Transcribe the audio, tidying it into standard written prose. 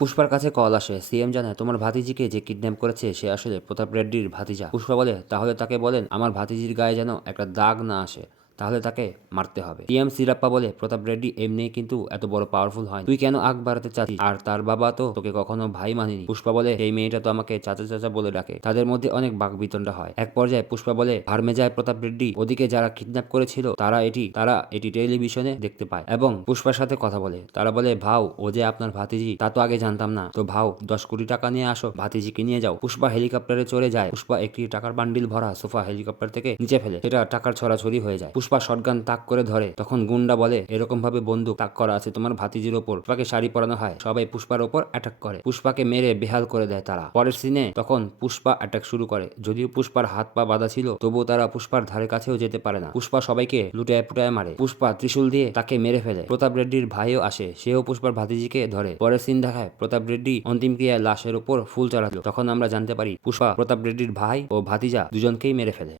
পুষ্পার কাছে কল আসে। সিএম জানায় তোমার ভাতিজিকে যে কিডন্যাপ করেছে সে আসলে প্রতাপ রেড্ডির ভাতিজা। পুষ্পা বলে তাহলে তাকে বলেন আমার ভাতিজির গায়ে যেন একটা দাগ না আসে, তাহলে তাকে মারতে হবে। সিএম সিরাপ্পা বলে প্রতাপ রেড্ডি এমনিই কিন্তু এত বড় পাওয়ারফুল হয়, তুই কেন আগ বাড়াতে চাচ্ছিস? আর তার বাবা তো তোকে কখনো ভাই মানেনি। পুষ্পা বলে এই মেয়েটা তো আমাকে চাচা চাচা বলে ডাকে। তাদের মধ্যে অনেক বাকবিতণ্ডা হয়। এক পর্যায়ে পুষ্পা বলে ভার্মে যায় প্রতাপ রেড্ডি। ওদিকে যারা কিডন্যাপ করেছিল তারা এটি টেলিভিশনে দেখতে পায় এবং পুষ্পার সাথে কথা বলে। তারা বলে ভাও ও যে আপনার ভাতিজি তা তো আগে জানতাম না, তো ভাও 10 কোটি টাকা নিয়ে আসো, ভাতিজিকে নিয়ে যাও। পুষ্পা হেলিকপ্টারে চড়ে যায়। পুষ্পা একটি টাকার বান্ডিল ভরা সোফা হেলিকপ্টার থেকে নিচে ফেলে, সেটা টাকার ছড়াছড়ি হয়ে যায়। পুষ্পা শটগান তাক করে ধরে, তখন গুন্ডা বলে এরকম ভাবে বন্দুক তাক করা আছে তোমার ভাতিজির ওপর। পুষ্পাকে শাড়ি পরানো হয়, সবাই পুষ্পার ওপর অ্যাটাক করে, পুষ্পাকে মেরে বেহাল করে দেয় তারা। পরের সিনে তখন পুষ্পা অ্যাটাক শুরু করে, যদিও পুষ্পার হাত পা বাঁধা ছিল তবুও তারা পুষ্পার ধারে কাছেও যেতে পারে না। পুষ্পা সবাইকে লুটায় পুটায় মারে। পুষ্পা ত্রিশূল দিয়ে তাকে মেরে ফেলে। প্রতাপ রেড্ডির ভাইও আসে, সেও পুষ্পার ভাতিজিকে ধরে। পরের সিন দেখায় প্রতাপ রেড্ডি অন্তিম ক্রিয়ায় লাশের উপর ফুল চড়ালো। তখন আমরা জানতে পারি পুষ্পা প্রতাপ রেড্ডির ভাই ও ভাতিজা দুজনকেই মেরে ফেলে।